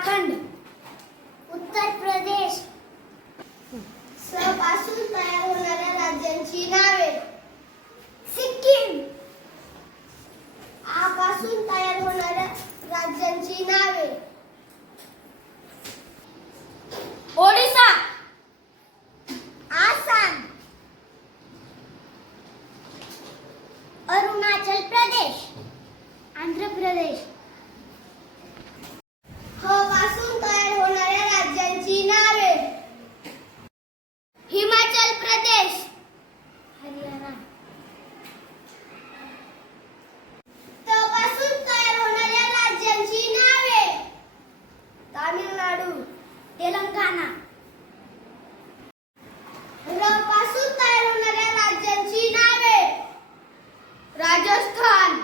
उत्तराखंड. उत्तर प्रदेश सपासून तयार होणाऱ्या राज्यांची नावे. सिक्कीम. आपासून तयार होणाऱ्या राज्यांची नावे. ओडिसा. आसाम. अरुणाचल प्रदेश. आंध्र प्रदेश. Rajasthan.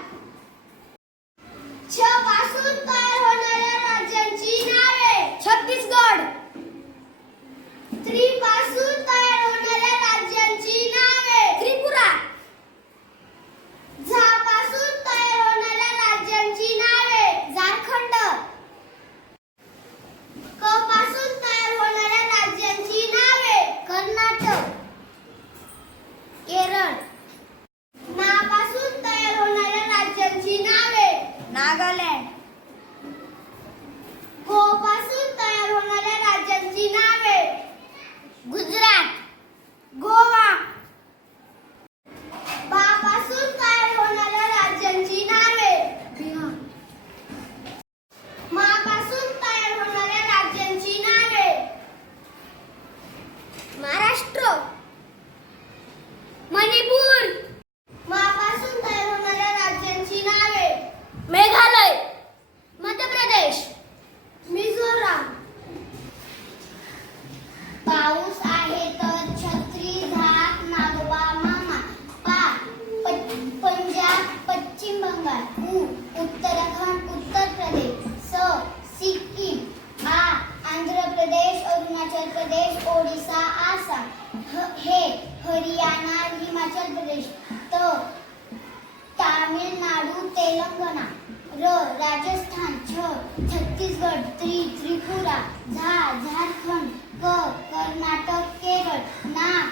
हे हरियाणा हिमाचल प्रदेश. त तामिळनाडू तेलंगणा. र राजस्थान. छ छत्तीसगड. त्रि त्रिपुरा. झा झारखंड. क कर्नाटक केरळ. ना